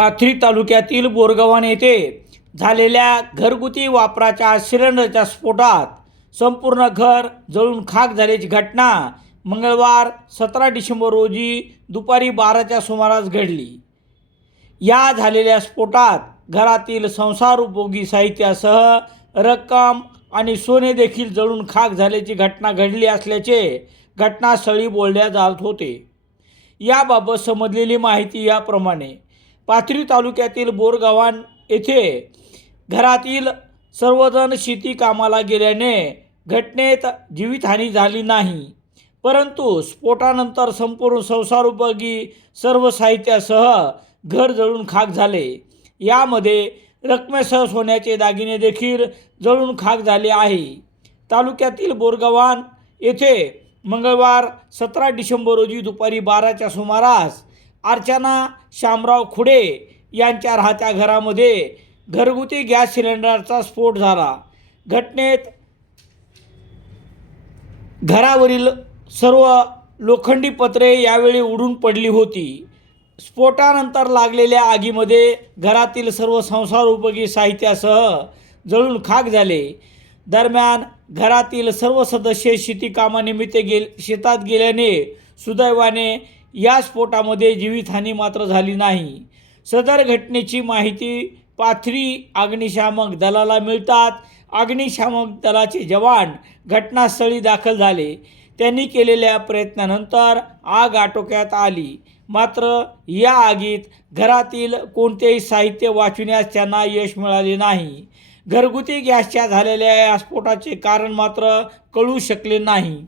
पाथरी तालुक्यातील बोरगव्हाण येथे झालेल्या घरगुती वापराच्या सिलेंडरच्या स्फोटात संपूर्ण घर जळून खाक झाल्याची घटना मंगळवार सतरा डिसेंबर रोजी दुपारी बाराच्या सुमारास घडली. या झालेल्या स्फोटात घरातील संसारोपयोगी साहित्यासह रक्कम आणि सोने देखील जळून खाक झाल्याची घटना घडली असल्याचे घटनास्थळी बोलल्या जात होते. याबाबत समजलेली माहिती याप्रमाणे पाथरी तालुक्यातील बोरगावान येथे घरातील सर्वजण शेती कामाला गेल्याने घटनेत जीवितहानी झाली नाही. परंतु स्फोटानंतर संपूर्ण संसारोपयोगी सर्व साहित्यासह घर जळून खाक झाले. यामध्ये रकमेसह सोन्याचे दागिने देखील जळून खाक झाले आहे. तालुक्यातील बोरगव्हाण येथे मंगळवार सतरा डिसेंबर रोजी दुपारी बाराच्या सुमारास अर्चना शामराव खुडे यांच्या राहत्या घरामध्ये घरगुती गॅस सिलेंडरचा स्फोट झाला. घटनेत घरावरील सर्व लोखंडी पत्रे यावेळी उडून पडली होती. स्फोटानंतर लागलेल्या आगीमध्ये घरातील सर्व संसार उपयोगी साहित्यासह जळून खाक झाले. दरम्यान घरातील सर्व सदस्य शेतीकामानिमित्त गेल शेतात गेल्याने सुदैवाने या स्फोटामध्ये जीवितहानी मात्र झाली नाही. सदर घटनेची माहिती पाथरी अग्निशामक दलाला मिळतात. अग्निशामक दलाचे जवान घटनास्थळी दाखल झाले. त्यांनी केलेल्या प्रयत्नानंतर आग आटोक्यात आली. मात्र या आगीत घरातील कोणतेही साहित्य वाचविण्यास त्यांना यश मिळाले नाही. घरगुती गॅसच्या झालेल्या या स्फोटाचे कारण मात्र कळू शकले नाही.